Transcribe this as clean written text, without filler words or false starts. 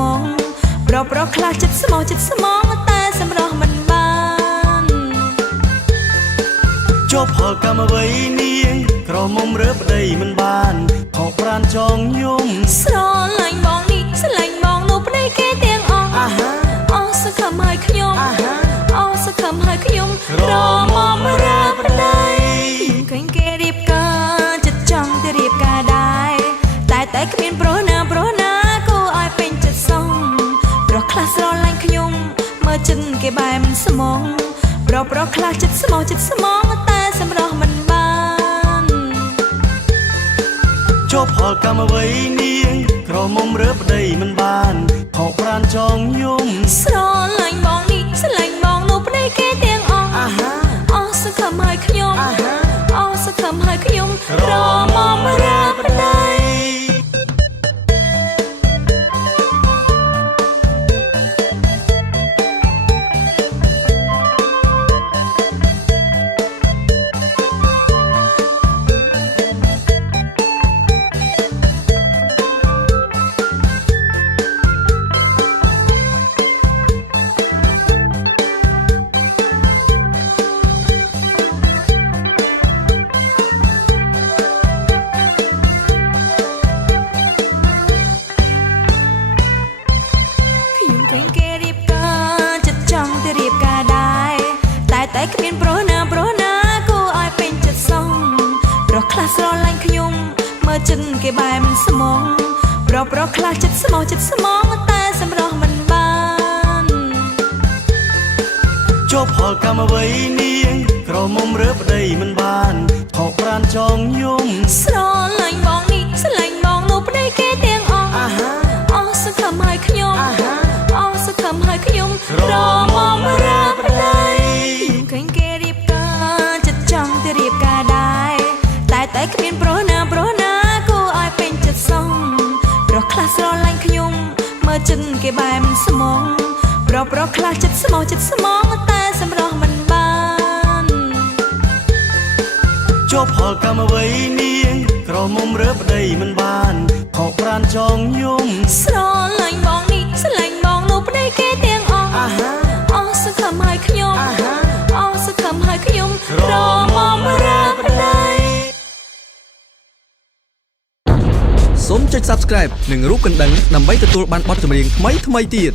มองเพราะคลาចិត្តស្មោះចិត្តស្មងតែសម្រស់មិនបានចុះផលកម្មអ្វីនាងក្រមុំរើប្តីមិនបានខកប្រានចងយំស្រឡាញ់បងនេះស្រឡាញ់បងនោះប្តីគេទាំងអស់អស់សង្ឃឹមឲ្យខ្ញុំអស់សង្ឃឹមឲ្យខ្ញុំក្រមុំរើប្តីឃើញគេរៀបការចិត្តចង់ទៅរៀបការដែរតែគ្មានប្រុសណាគួរឲ្យពេញចិត្តសងប្រុសខ្លះស្រឡាញ់ខ្ញុំមើលចិនគេបែមស្មងប្រុសខ្លះចិត្តស្មោះចិត្តស្មងតែសម្រស់មិនបានចុះផលកម្មអ្វីនាងក្រមុំរើប្តីមិនបានខកប្រានចងយំស្រឡាញ់បងនេះស្រឡាញ់បងនោះប្តីគេទាំងអស់អស់សង្ឃឹមឲ្យខ្ញុំអស់សង្ឃឹមឲ្យខ្ញុំក្រមុំរើប្តីតែគ្មានប្រុសណាគួរឲ្យពេញចិត្តសងប្រុសខ្លះស្រឡាញ់ខ្ញុំមើលចិនគេបែមស្មងប្រុសខ្លះចិត្តស្មោះចិត្តស្មងតែសម្រស់មិនបានចុះផលកម្មអ្វីនាងក្រមុំរើប្តីមិនបានខកប្រានចងយំស្រឡាញ់បងនេះស្រឡាញ់បងនោះប្តីគេទាំងអស់អស់សង្ឃឹមឲ្យខ្ញុំអស់សង្ឃឹមឲ្យខ្ញុំក្រមុំរើប្តីឃើញគេរៀបការចិត្តចង់ទៅរៀបការដែរតែគ្មានប្រុសណាគួរឲ្យពេញចិត្តសងប្រុសខ្លះស្រឡាញ់ខ្ញុំមើលចិនគេបែមស្មងប្រុសខ្លះចិត្តស្មោះចិត្តស្មងតែសម្រស់មិនបានចុះផលកម្មអ្វីនាងក្រមុំរើប្តីមិនបានខកប្រានចងយំស្រឡាញ់បងនេះស្រឡាញ់បងនោះប្តីគេទាំងអស់អស់សង្ឃឹមឲ្យខ្ញុំអស់សង្ឃឹមឲ្យខ្ញុំក្រមុំរើប្តីសូមចុច Subscribe និងរូបកណ្ដឹងដើម្បីទទួលបានបទចម្រៀងថ្មីៗទៀត